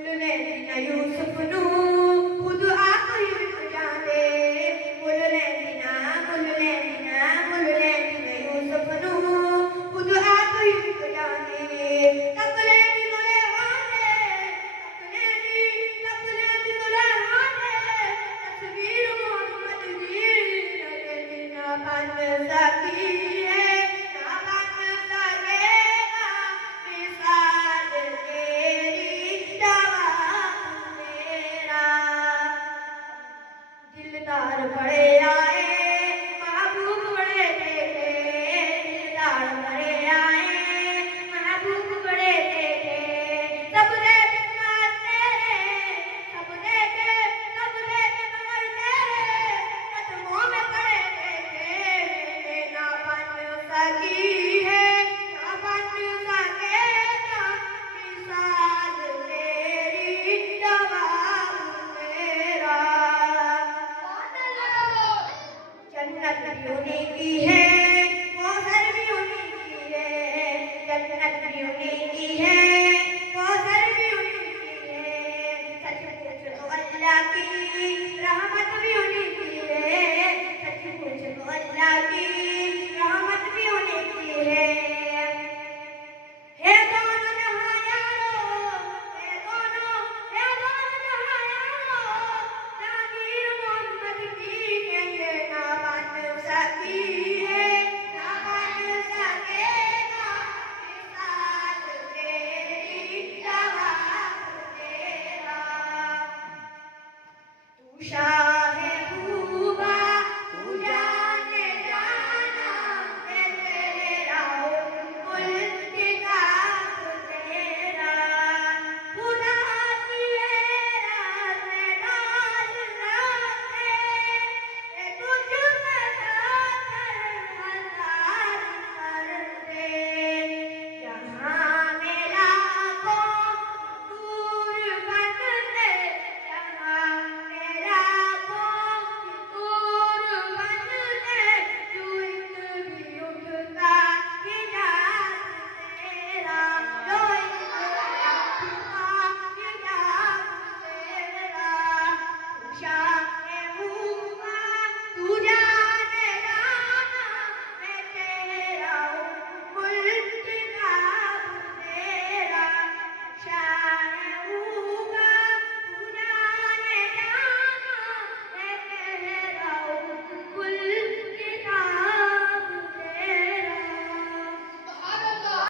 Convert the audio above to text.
मुल्लैन यूसुफ नू खुद आप ही विक जांदे मुल्लैन यूसुफ नू खुद आप ही विक जांदे कपले दी गुले आंदे कपले दी गुले आंदे तस्वीर मोहम्मद दी नरे ना बन सकी है ना बन सकेगा मिसाल तेरी जवाब मेरा दिलदार बड़े आए महबूब बड़े देखे दिलदार बड़े आए महबूब बड़े देखे सब देखे मगर तेरे कदमों में पड़े देखे मैंने ना बन सकी है ना बन सकेगा मिसाल तेरी जवाब मेरा जन्नत भी उन्हीं की है कौसर भी उन्हीं की है जन्नत भी उन्हीं की है कौसर भी उन्हीं की है सच पूछ तो अल्लाह की रहमत भी उन्हीं की है सच पूछ तो अल्लाह की रहमत भी उन्हीं की है दोनों जहां यारो है दोनों जहां यारो जागीर मोहम्मद की ये ना बन सकी है ना बन सकेगा मिसाल तेरी जवाब तेरा तू